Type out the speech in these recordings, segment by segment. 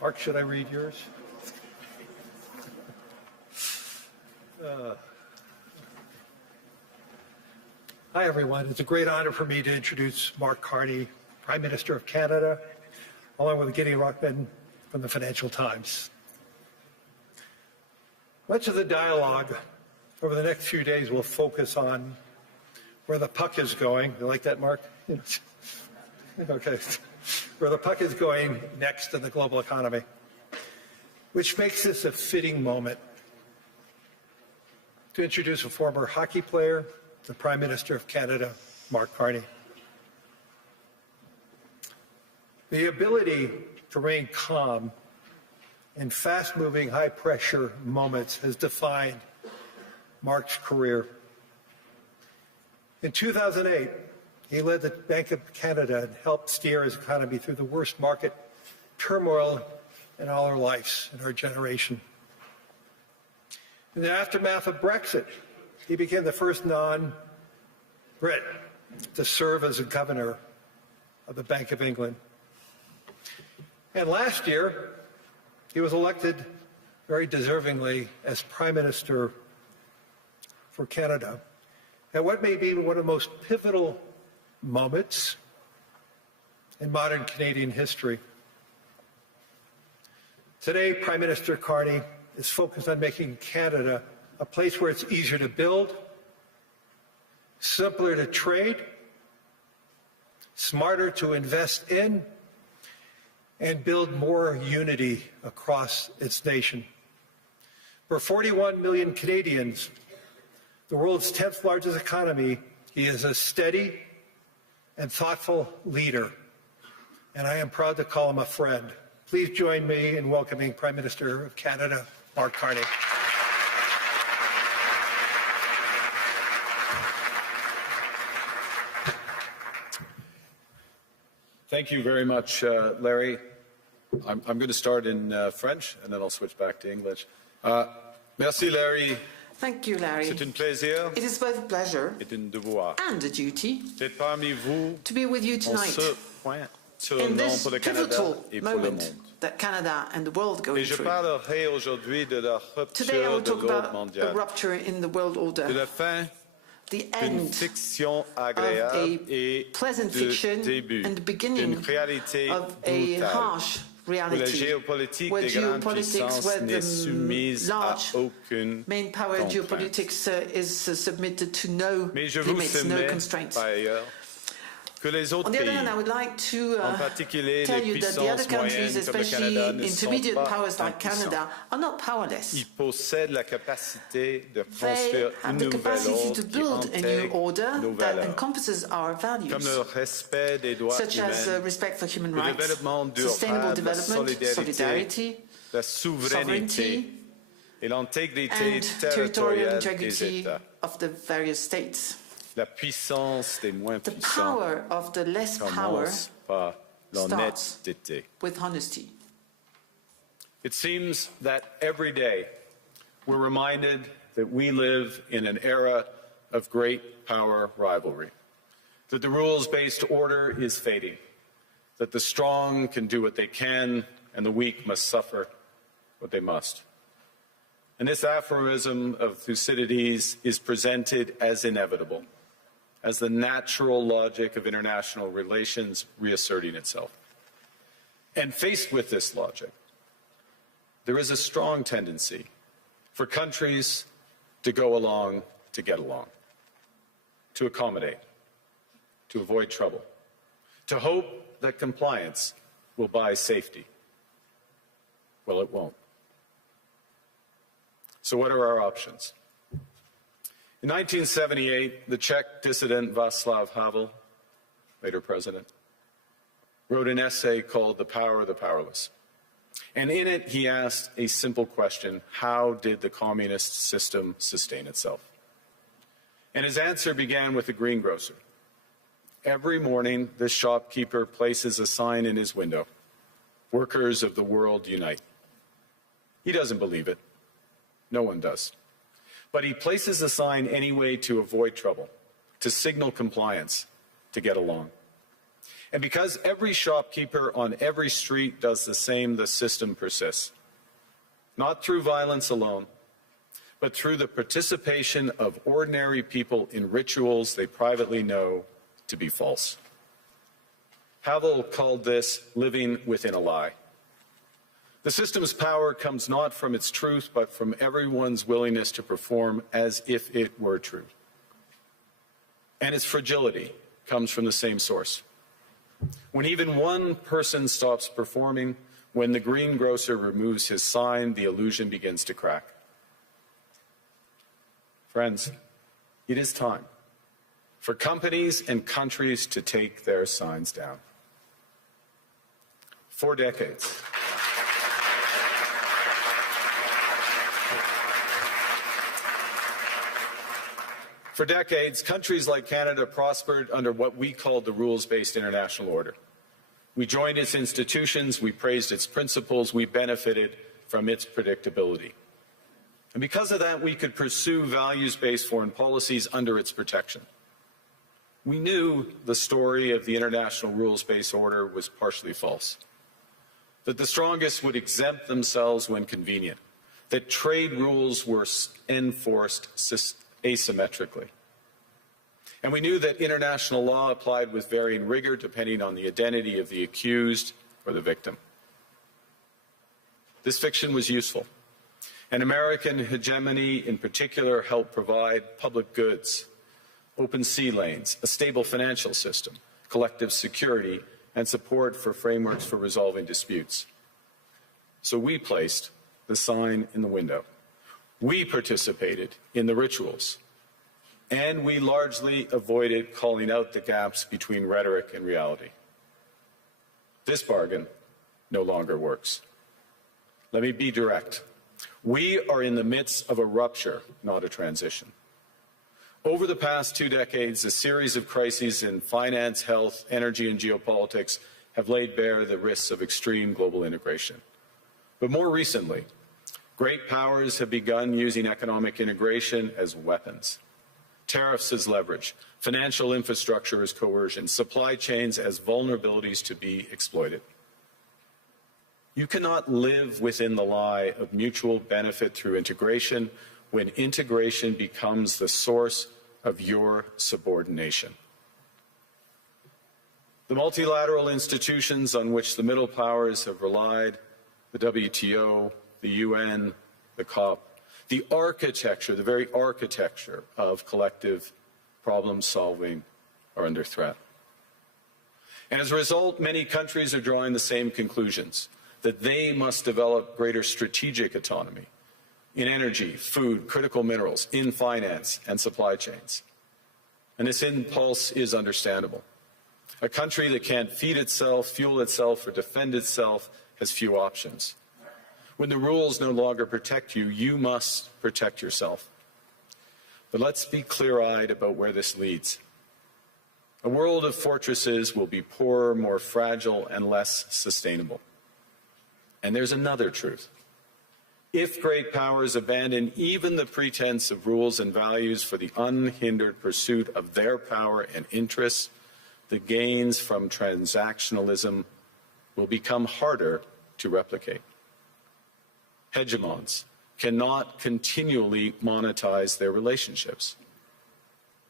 Mark, should I read yours? Hi, everyone. It's a great honor for me to introduce Mark Carney, Prime Minister of Canada, along with Gideon Rockman from the Financial Times. Much of the dialogue over the next few days will focus on where the puck is going. You like that, Mark? Okay. Where the puck is going next in the global economy, which makes this a fitting moment to introduce a former hockey player, the Prime Minister of Canada, Mark Carney. The ability to remain calm in fast-moving, high-pressure moments has defined Mark's career. In 2008, he led the Bank of Canada and helped steer his economy through the worst market turmoil in all our lives, in our generation. In the aftermath of Brexit, he became the first non-Brit to serve as a governor of the Bank of England. And last year, he was elected very deservingly as Prime Minister for Canada at what may be one of the most pivotal moments in modern Canadian history. Today, Prime Minister Carney is focused on making Canada a place where it's easier to build, simpler to trade, smarter to invest in, and build more unity across its nation. For 41 million Canadians, the world's 10th largest economy, he is a steady and thoughtful leader, and I am proud to call him a friend. Please join me in welcoming Prime Minister of Canada, Mark Carney. Thank you very much, Larry. I'm going to start in French, and then I'll switch back to English. Merci, Larry. Thank you, Larry. C'est un plaisir. It is both a pleasure et un devoir and a duty d'être parmi vous to be with you tonight en ce point sur in le nom this pour le Canada pivotal et pour le moment monde. that Canada and the world go Et je through. parlerai aujourd'hui de la Today I rupture will de talk l'ordre about a mondial, rupture in the world de order, la fin the d'une end fiction of agréable a et pleasant de fiction début and the beginning d'une réalité of a brutale. harsh Où la reality, géopolitique where des grandes geopolitics, puissances where n'est soumise the à large aucune main power contrainte. geopolitics is submitted to no Mais je vous limits, no soumets, constraints. par ailleurs, que les autres On the other pays, hand, I would like to en particulier tell les you that the other puissances countries, moyennes comme le especially Canada, ne sont intermediate pas powers like impuissants. Canada, are not powerless. Ils possèdent la capacité de They construire une have the nouvelle capacity to ordre qui build a new intègre order nos that valeurs, encompasses our values, comme le respect des droits such as humains, respect for human le rights, développement sustainable durable, la development, solidarity, la souveraineté sovereignty, et l'intégrité and territorial territoriale des integrity États. of the various states. La puissance des moins The puissants power of the less power commence par l'honnêteté. with honesty. It seems that every day we're reminded that we live in an era of great power rivalry, that the rules-based order is fading, that the strong can do what they can and the weak must suffer what they must. And this aphorism of Thucydides is presented as inevitable, as the natural logic of international relations reasserting itself. And faced with this logic, there is a strong tendency for countries to go along to get along, to accommodate, to avoid trouble, to hope that compliance will buy safety. Well, it won't. So what are our options? In 1978, the Czech dissident Václav Havel, later president, wrote an essay called The Power of the Powerless. And in it, he asked a simple question: how did the communist system sustain itself? And his answer began with the greengrocer. Every morning, this shopkeeper places a sign in his window: "Workers of the world unite." He doesn't believe it. No one does. But he places a sign anyway to avoid trouble, to signal compliance, to get along. And because every shopkeeper on every street does the same, the system persists. Not through violence alone, but through the participation of ordinary people in rituals they privately know to be false. Havel called this living within a lie. The system's power comes not from its truth, but from everyone's willingness to perform as if it were true. And its fragility comes from the same source. When even one person stops performing, when the greengrocer removes his sign, the illusion begins to crack. Friends, it is time for companies and countries to take their signs down. For decades, countries like Canada prospered under what we called the rules-based international order. We joined its institutions, we praised its principles, we benefited from its predictability. And because of that, we could pursue values-based foreign policies under its protection. We knew the story of the international rules-based order was partially false, that the strongest would exempt themselves when convenient, that trade rules were enforced asymmetrically. And we knew that international law applied with varying rigor depending on the identity of the accused or the victim. This fiction was useful, and American hegemony in particular helped provide public goods, open sea lanes, a stable financial system, collective security, and support for frameworks for resolving disputes. So we placed the sign in the window. We participated in the rituals. And we largely avoided calling out the gaps between rhetoric and reality. This bargain no longer works. Let me be direct. We are in the midst of a rupture, not a transition. Over the past 2 decades, a series of crises in finance, health, energy, and geopolitics have laid bare the risks of extreme global integration. But more recently, great powers have begun using economic integration as weapons. Tariffs as leverage, financial infrastructure as coercion, supply chains as vulnerabilities to be exploited. You cannot live within the lie of mutual benefit through integration when integration becomes the source of your subordination. The multilateral institutions on which the middle powers have relied, the WTO, the UN, the COP, the architecture, the very architecture of collective problem solving are under threat. And as a result, many countries are drawing the same conclusions, that they must develop greater strategic autonomy in energy, food, critical minerals, in finance and supply chains. And this impulse is understandable. A country that can't feed itself, fuel itself, or defend itself has few options. When the rules no longer protect you, you must protect yourself. But let's be clear-eyed about where this leads. A world of fortresses will be poorer, more fragile, and less sustainable. And there's another truth. If great powers abandon even the pretense of rules and values for the unhindered pursuit of their power and interests, the gains from transactionalism will become harder to replicate. Hegemons cannot continually monetize their relationships.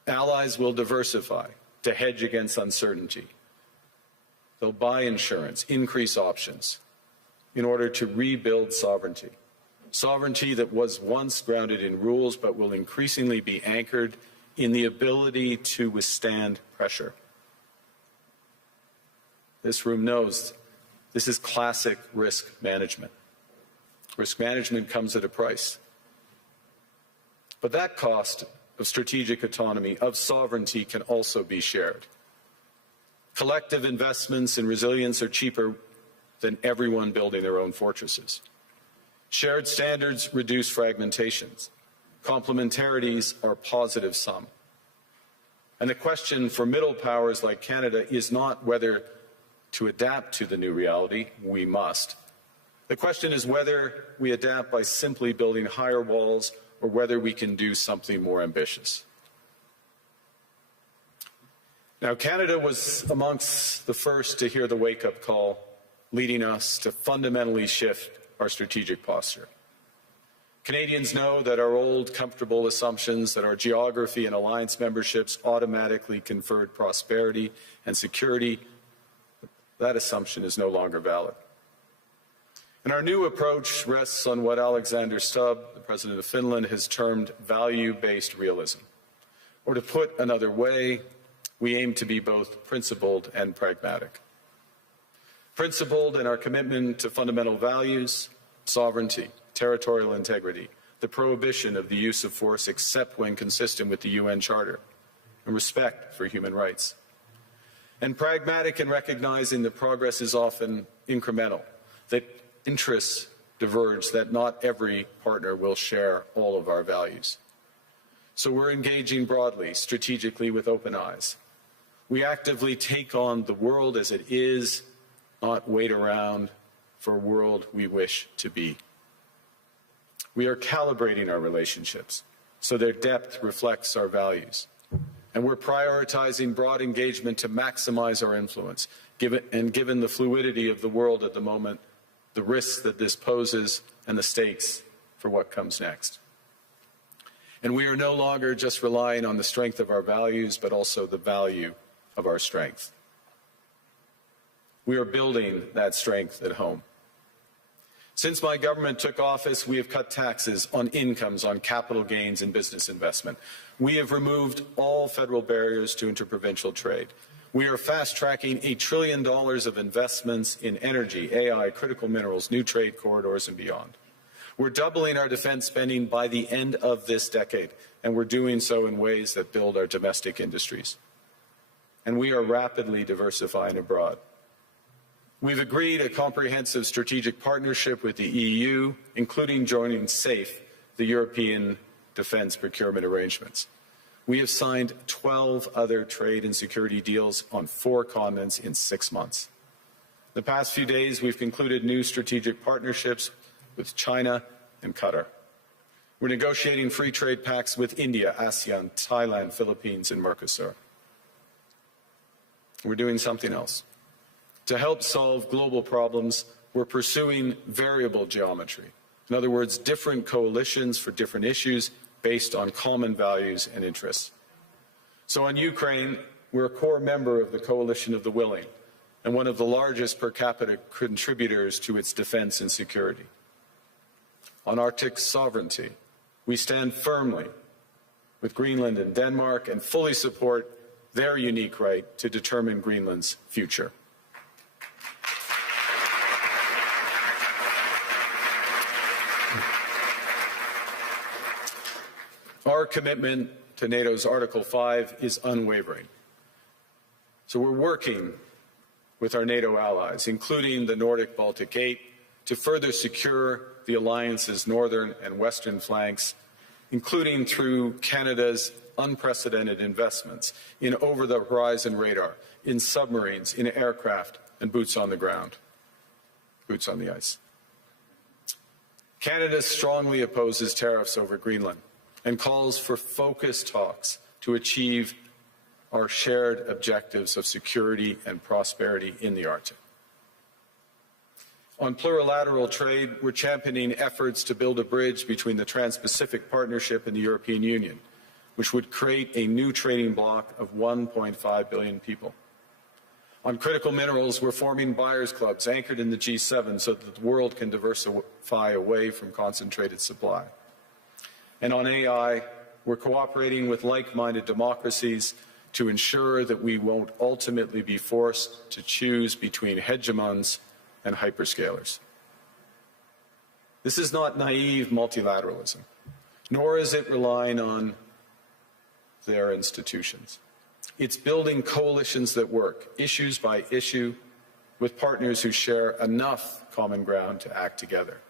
Allies will diversify to hedge against uncertainty. They'll buy insurance, increase options in order to rebuild sovereignty. Sovereignty that was once grounded in rules but will increasingly be anchored in the ability to withstand pressure. This room knows this is classic risk management. Risk management comes at a price. But that cost of strategic autonomy, of sovereignty, can also be shared. Collective investments in resilience are cheaper than everyone building their own fortresses. Shared standards reduce fragmentations. Complementarities are positive sum. And the question for middle powers like Canada is not whether to adapt to the new reality. We must. The question is whether we adapt by simply building higher walls or whether we can do something more ambitious. Now, Canada was amongst the first to hear the wake-up call, leading us to fundamentally shift our strategic posture. Canadians know that our old, comfortable assumptions that our geography and alliance memberships automatically conferred prosperity and security, that assumption is no longer valid. And our new approach rests on what Alexander Stubb, the President of Finland, has termed value-based realism. Or to put another way, we aim to be both principled and pragmatic. Principled in our commitment to fundamental values, sovereignty, territorial integrity, the prohibition of the use of force except when consistent with the UN Charter, and respect for human rights. And pragmatic in recognizing that progress is often incremental, that interests diverge, that not every partner will share all of our values. So we're engaging broadly, strategically, with open eyes. We actively take on the world as it is, not wait around for a world we wish to be. We are calibrating our relationships so their depth reflects our values. And we're prioritizing broad engagement to maximize our influence. Given the fluidity of the world at the moment, the risks that this poses and the stakes for what comes next. And we are no longer just relying on the strength of our values, but also the value of our strength. We are building that strength at home. Since my government took office, we have cut taxes on incomes, on capital gains and business investment. We have removed all federal barriers to interprovincial trade. We are fast-tracking $1 trillion of investments in energy, AI, critical minerals, new trade corridors, and beyond. We're doubling our defense spending by the end of this decade, and we're doing so in ways that build our domestic industries. And we are rapidly diversifying abroad. We've agreed a comprehensive strategic partnership with the EU, including joining SAFE, the European Defence Procurement Arrangements. We have signed 12 other trade and security deals on 4 continents in 6 months. The past few days, we've concluded new strategic partnerships with China and Qatar. We're negotiating free trade pacts with India, ASEAN, Thailand, Philippines, and Mercosur. We're doing something else. To help solve global problems, we're pursuing variable geometry. In other words, different coalitions for different issues based on common values and interests. So on Ukraine, we're a core member of the Coalition of the Willing and one of the largest per capita contributors to its defense and security. On Arctic sovereignty, we stand firmly with Greenland and Denmark and fully support their unique right to determine Greenland's future. Our commitment to NATO's Article 5 is unwavering. So we're working with our NATO allies, including the Nordic-Baltic 8, to further secure the alliance's northern and western flanks, including through Canada's unprecedented investments in over-the-horizon radar, in submarines, in aircraft, and boots on the ground, boots on the ice. Canada strongly opposes tariffs over Greenland and calls for focused talks to achieve our shared objectives of security and prosperity in the Arctic. On plurilateral trade, we're championing efforts to build a bridge between the Trans-Pacific Partnership and the European Union, which would create a new trading bloc of 1.5 billion people. On critical minerals, we're forming buyers' clubs anchored in the G7 so that the world can diversify away from concentrated supply. And on AI, we're cooperating with like-minded democracies to ensure that we won't ultimately be forced to choose between hegemons and hyperscalers. This is not naive multilateralism, nor is it relying on their institutions. It's building coalitions that work, issues by issue, with partners who share enough common ground to act together.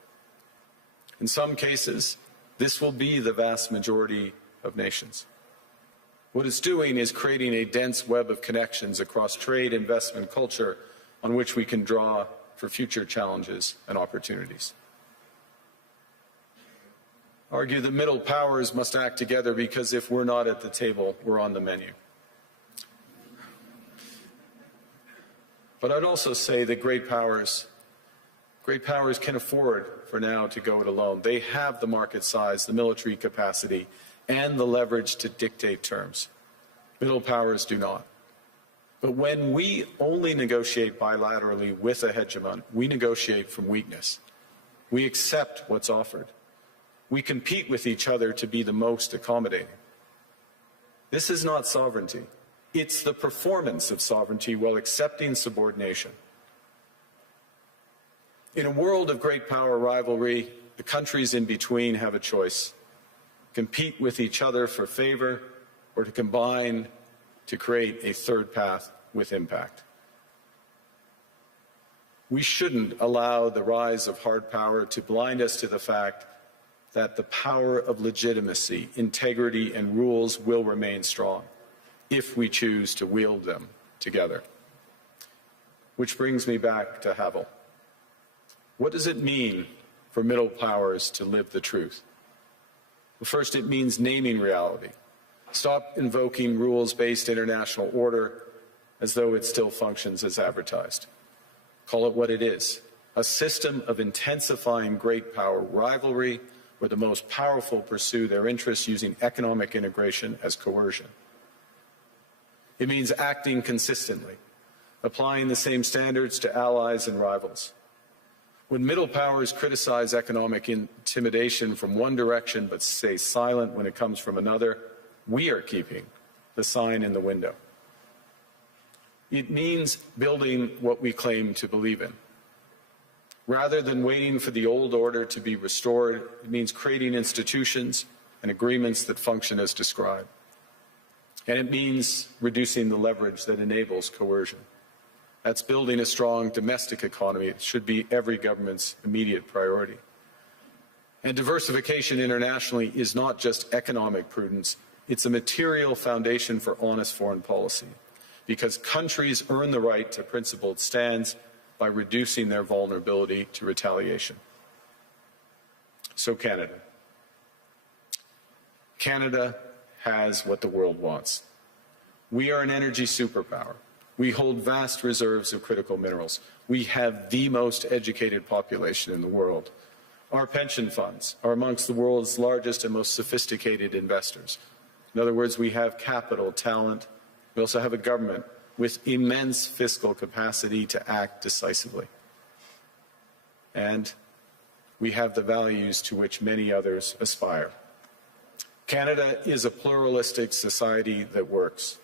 In some cases, this will be the vast majority of nations. What it's doing is creating a dense web of connections across trade, investment, culture, on which we can draw for future challenges and opportunities. I argue that middle powers must act together because if we're not at the table, we're on the menu. But I'd also say that great powers can afford for now to go it alone. They have the market size, the military capacity, and the leverage to dictate terms. Middle powers do not. But when we only negotiate bilaterally with a hegemon, we negotiate from weakness. We accept what's offered. We compete with each other to be the most accommodating. This is not sovereignty. It's the performance of sovereignty while accepting subordination. In a world of great power rivalry, the countries in between have a choice: compete with each other for favor, or to combine to create a third path with impact. We shouldn't allow the rise of hard power to blind us to the fact that the power of legitimacy, integrity, and rules will remain strong if we choose to wield them together. Which brings me back to Havel. What does it mean for middle powers to live the truth? Well, first, it means naming reality. Stop invoking rules-based international order as though it still functions as advertised. Call it what it is: a system of intensifying great power rivalry where the most powerful pursue their interests using economic integration as coercion. It means acting consistently, applying the same standards to allies and rivals. When middle powers criticize economic intimidation from one direction but stay silent when it comes from another, we are keeping the sign in the window. It means building what we claim to believe in. Rather than waiting for the old order to be restored, it means creating institutions and agreements that function as described. And it means reducing the leverage that enables coercion. That's building a strong domestic economy. It should be every government's immediate priority. And diversification internationally is not just economic prudence, it's a material foundation for honest foreign policy, because countries earn the right to principled stands by reducing their vulnerability to retaliation. So Canada. Canada has what the world wants. We are an energy superpower. We hold vast reserves of critical minerals. We have the most educated population in the world. Our pension funds are amongst the world's largest and most sophisticated investors. In other words, we have capital, talent. We also have a government with immense fiscal capacity to act decisively. And we have the values to which many others aspire. Canada is a pluralistic society that works.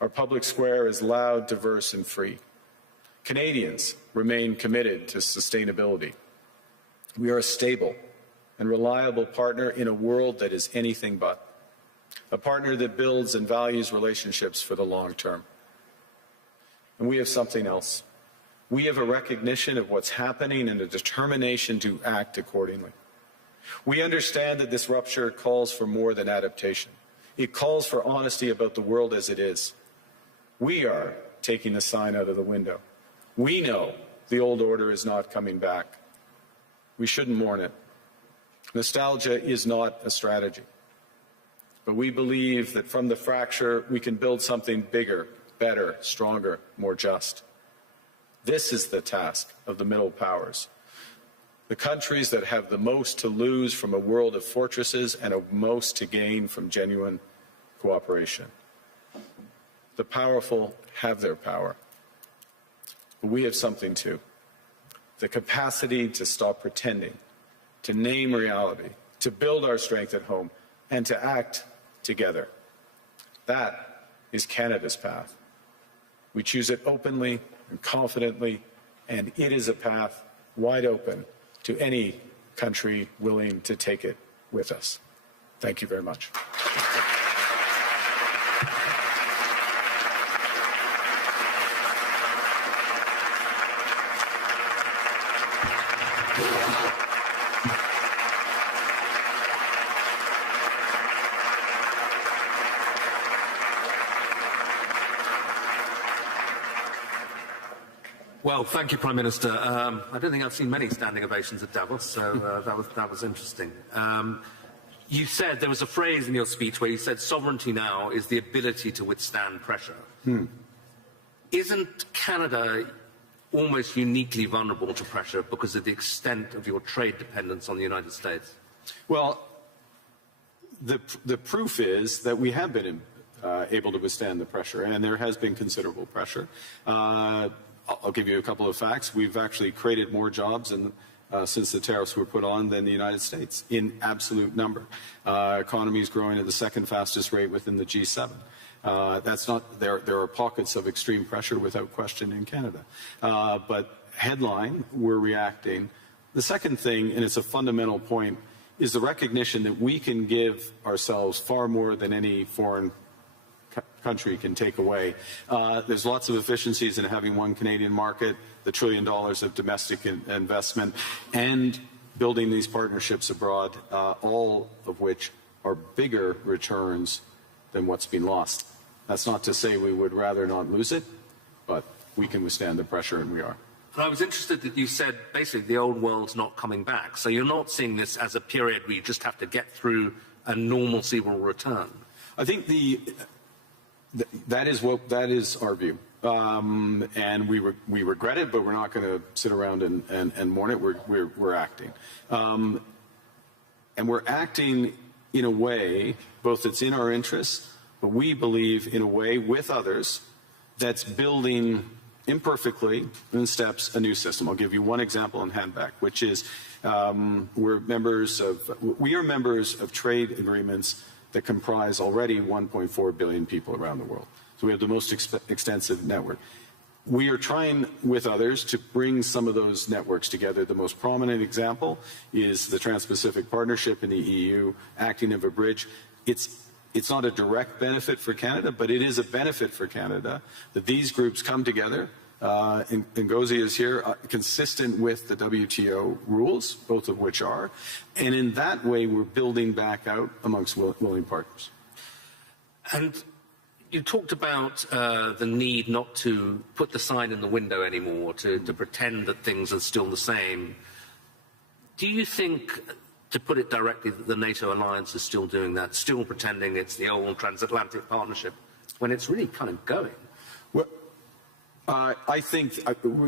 Our public square is loud, diverse, and free. Canadians remain committed to sustainability. We are a stable and reliable partner in a world that is anything but. A partner that builds and values relationships for the long term. And we have something else. We have a recognition of what's happening and a determination to act accordingly. We understand that this rupture calls for more than adaptation. It calls for honesty about the world as it is. We are taking the sign out of the window. We know the old order is not coming back. We shouldn't mourn it. Nostalgia is not a strategy. But we believe that from the fracture, we can build something bigger, better, stronger, more just. This is the task of the middle powers. The countries that have the most to lose from a world of fortresses and the most to gain from genuine cooperation. The powerful have their power. But we have something too. The capacity to stop pretending, to name reality, to build our strength at home, and to act together. That is Canada's path. We choose it openly and confidently, and it is a path wide open to any country willing to take it with us. Thank you very much. Well, thank you, Prime Minister. I don't think I've seen many standing ovations at Davos, so that was interesting. You said, there was a phrase in your speech where you said sovereignty now is the ability to withstand pressure. Isn't Canada almost uniquely vulnerable to pressure because of the extent of your trade dependence on the United States? Well, the proof is that we have been able to withstand the pressure, and there has been considerable pressure. I'll give you a couple of facts. We've actually created more jobs since the tariffs were put on than the United States in absolute number. Economy is growing at the second fastest rate within the G7. That's not there. There are pockets of extreme pressure without question in Canada, but headline, we're reacting. The second thing, and it's a fundamental point, is the recognition that we can give ourselves far more than any foreign country can take away. There's lots of efficiencies in having one Canadian market, the $1 trillion of domestic investment, and building these partnerships abroad, all of which are bigger returns than what's been lost. That's not to say we would rather not lose it, but we can withstand the pressure, and we are. And I was interested that you said basically the old world's not coming back. So you're not seeing this as a period where you just have to get through and normalcy will return. I think that is our view, and we regret it, but we're not going to sit around and mourn it. We're acting, and we're acting in a way both that's in our interests, but we believe in a way with others that's building imperfectly in steps a new system. I'll give you one example in handback, which is we are members of trade agreements that comprise already 1.4 billion people around the world. So we have the most extensive network. We are trying with others to bring some of those networks together. The most prominent example is the Trans-Pacific Partnership in the EU, acting as a bridge. It's not a direct benefit for Canada, but it is a benefit for Canada that these groups come together. And Ngozi is here, consistent with the WTO rules, both of which are. And in that way, we're building back out amongst willing partners. And you talked about the need not to put the sign in the window anymore, to pretend that things are still the same. Do you think, to put it directly, that the NATO alliance is still doing that, still pretending it's the old transatlantic partnership, when it's really kind of going? Well, I think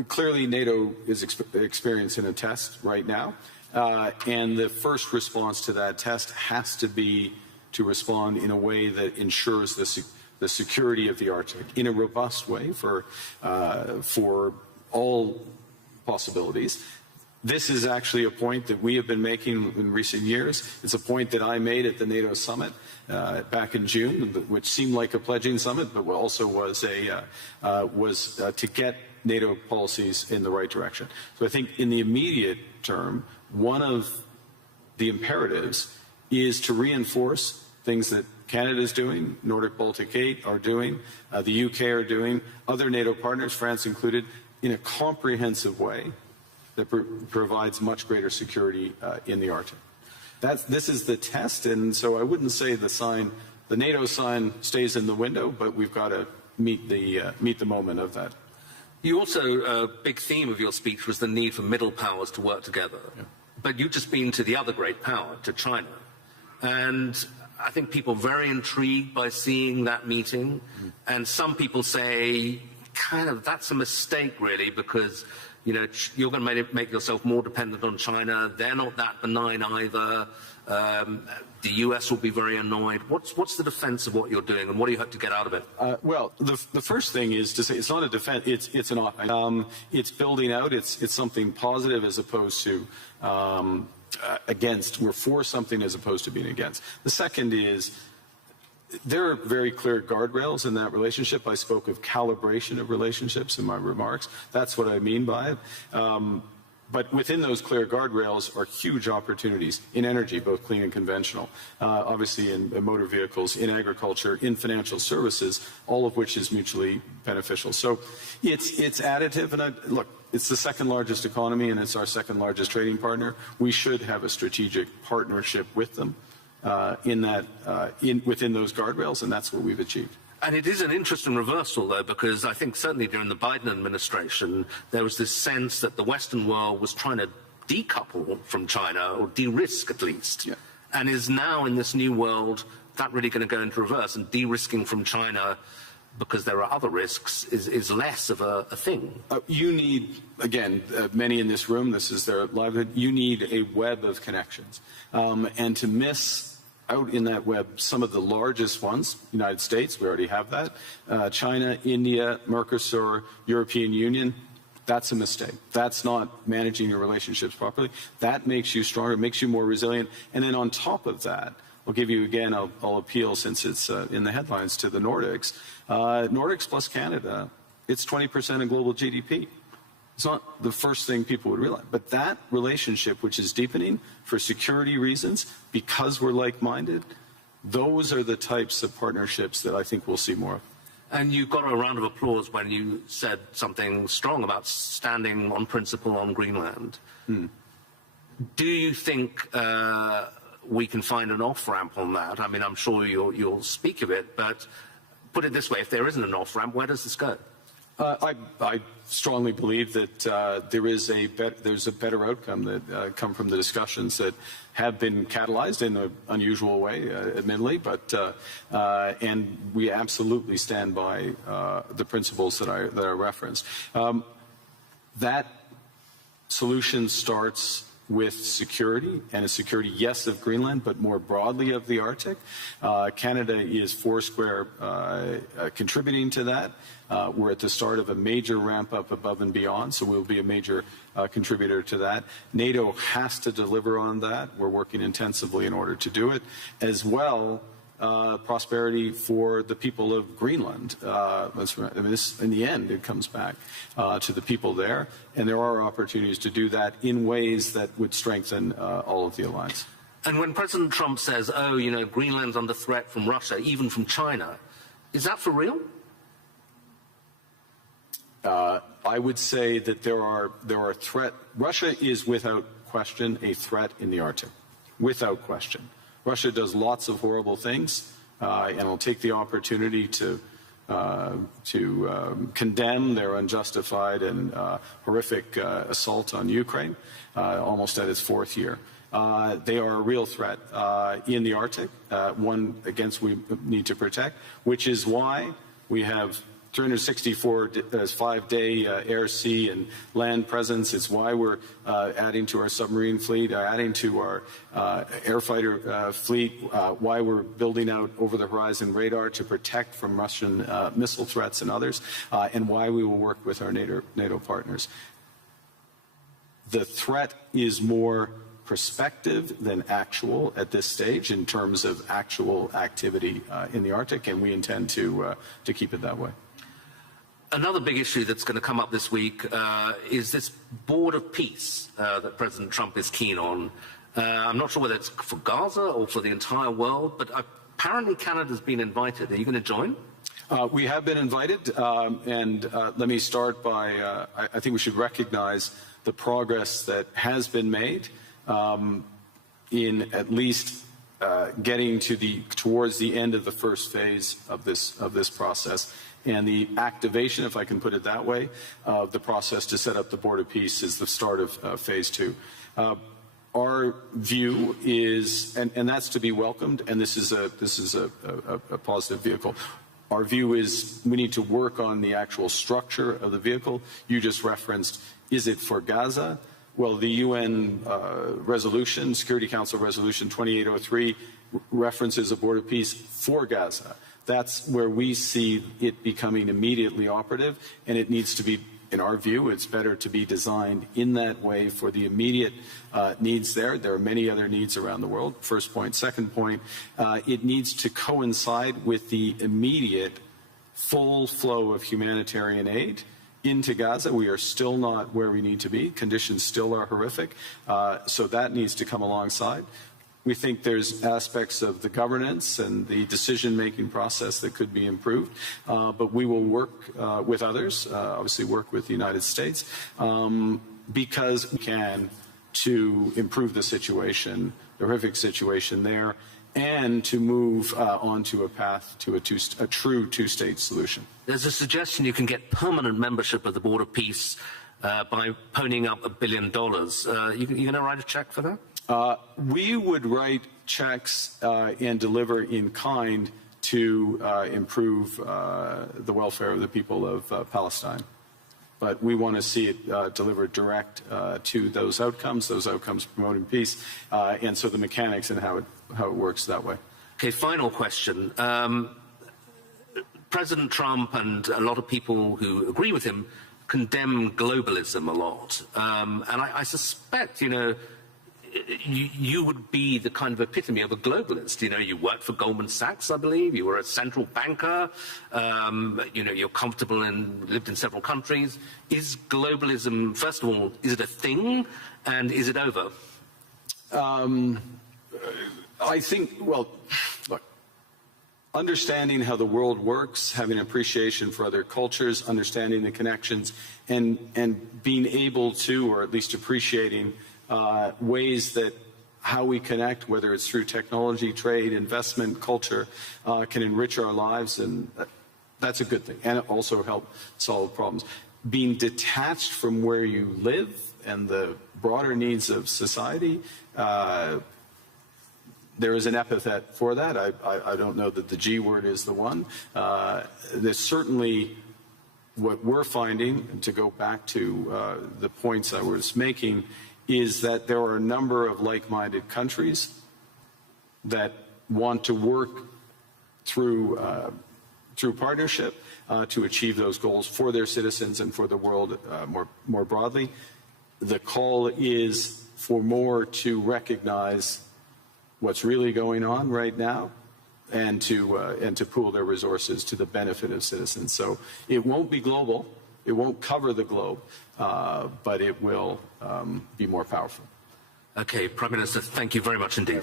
clearly NATO is experiencing a test right now, and the first response to that test has to be to respond in a way that ensures the security of the Arctic in a robust way for all possibilities. This is actually a point that we have been making in recent years. It's a point that I made at the NATO summit back in June, which seemed like a pledging summit, but also was to get NATO policies in the right direction. So I think in the immediate term, one of the imperatives is to reinforce things that Canada is doing, Nordic Baltic 8 are doing, the UK are doing, other NATO partners, France included, in a comprehensive way that provides much greater security in the Arctic. This is the test, and so I wouldn't say the NATO sign stays in the window, but we've got to meet the moment of that. You also, a big theme of your speech was the need for middle powers to work together. Yeah. But you've just been to the other great power, to China. And I think people are very intrigued by seeing that meeting. Mm. And some people say, kind of, that's a mistake, really, because you're going to make yourself more dependent on China. They're not that benign either. The US will be very annoyed. What's the defense of what you're doing, and what do you hope to get out of it? Well, the first thing is to say it's not a defense. It's building out. It's something positive as opposed to against. We're for something as opposed to being against. The second is, there are very clear guardrails in that relationship. I spoke of calibration of relationships in my remarks. That's what I mean by it. But within those clear guardrails are huge opportunities in energy, both clean and conventional, obviously in motor vehicles, in agriculture, in financial services, all of which is mutually beneficial. So it's additive. And look, it's the second largest economy, and it's our second largest trading partner. We should have a strategic partnership with them. Within those guardrails, and that's what we've achieved. And it is an interesting reversal, though, because I think certainly during the Biden administration, there was this sense that the Western world was trying to decouple from China, or de-risk at least, yeah. And is now in this new world, that really going to go into reverse, and de-risking from China because there are other risks is less of a thing. You need, again, many in this room, this is their livelihood, you need a web of connections. And to miss out in that web some of the largest ones, United States, we already have that, China, India, Mercosur, European Union, that's a mistake. That's not managing your relationships properly. That makes you stronger, makes you more resilient. And then on top of that, I'll give you again, I'll appeal since it's in the headlines to the Nordics. Nordics plus Canada, it's 20% of global GDP. It's not the first thing people would realize. But that relationship, which is deepening for security reasons, because we're like-minded, those are the types of partnerships that I think we'll see more of. And you got a round of applause when you said something strong about standing on principle on Greenland. Do you think we can find an off-ramp on that? I mean, I'm sure you'll speak of it, but put it this way, if there isn't an off-ramp, where does this go? I strongly believe that there's a better outcome that come from the discussions that have been catalyzed in an unusual way, admittedly, but and we absolutely stand by the principles that I referenced. That solution starts with security, and a security, yes, of Greenland, but more broadly of the Arctic. Canada is foursquare contributing to that. We're at the start of a major ramp up above and beyond, so we'll be a major contributor to that. NATO has to deliver on that. We're working intensively in order to do it. As well, prosperity for the people of Greenland. In the end, it comes back to the people there, and there are opportunities to do that in ways that would strengthen all of the alliance. And when President Trump says, oh, you know, Greenland's under threat from Russia, even from China, is that for real? I would say that there are threats. Russia is without question a threat in the Arctic, without question. Russia does lots of horrible things, and I'll take the opportunity to condemn their unjustified and horrific assault on Ukraine, almost at its fourth year. They are a real threat in the Arctic, one against we need to protect, which is why we have 364 5-day air, sea, and land presence. It's why we're adding to our submarine fleet, adding to our air fighter fleet, why we're building out over-the-horizon radar to protect from Russian missile threats and others, and why we will work with our NATO partners. The threat is more prospective than actual at this stage in terms of actual activity in the Arctic, and we intend to keep it that way. Another big issue that's going to come up this week is this board of peace that President Trump is keen on. I'm not sure whether it's for Gaza or for the entire world, but apparently Canada's been invited. Are you going to join? We have been invited, and let me start by, I think we should recognize the progress that has been made in at least getting towards the end of the first phase of this process. And the activation, if I can put it that way, of the process to set up the Board of Peace is the start of phase 2. Our view is, and that's to be welcomed, and this is a positive vehicle. Our view is we need to work on the actual structure of the vehicle. You just referenced, is it for Gaza? Well, the UN resolution, Security Council Resolution 2803, references a Board of Peace for Gaza. That's where we see it becoming immediately operative, and it needs to be, in our view, it's better to be designed in that way for the immediate needs there. There are many other needs around the world, first point. Second point, it needs to coincide with the immediate full flow of humanitarian aid into Gaza. We are still not where we need to be. Conditions still are horrific, so that needs to come alongside. We think there's aspects of the governance and the decision-making process that could be improved, but we will work with others, obviously work with the United States, because we can to improve the situation, the horrific situation there, and to move onto a path to a true two-state solution. There's a suggestion you can get permanent membership of the Board of Peace by ponying up $1 billion. You going to write a check for that? We would write checks and deliver in kind to improve the welfare of the people of Palestine. But we want to see it delivered direct to those outcomes promoting peace, and so the mechanics and how it works that way. Okay, final question. President Trump and a lot of people who agree with him condemn globalism a lot. And I suspect, you would be the kind of epitome of a globalist. You worked for Goldman Sachs, I believe. You were a central banker. You're comfortable and lived in several countries. Is globalism, first of all, is it a thing, and is it over? I think, well, look, understanding how the world works, having appreciation for other cultures, understanding the connections, and being able to, or at least appreciating ways that how we connect, whether it's through technology, trade, investment, culture, can enrich our lives, and that's a good thing, and it also help solve problems. Being detached from where you live and the broader needs of society, there is an epithet for that. I don't know that the G word is the one. There's certainly what we're finding, and to go back to the points I was making, is that there are a number of like-minded countries that want to work through partnership to achieve those goals for their citizens and for the world more broadly. The call is for more to recognize what's really going on right now, and to pool their resources to the benefit of citizens. So it won't be global, it won't cover the globe, but it will be more powerful. Okay, Prime Minister, thank you very much indeed.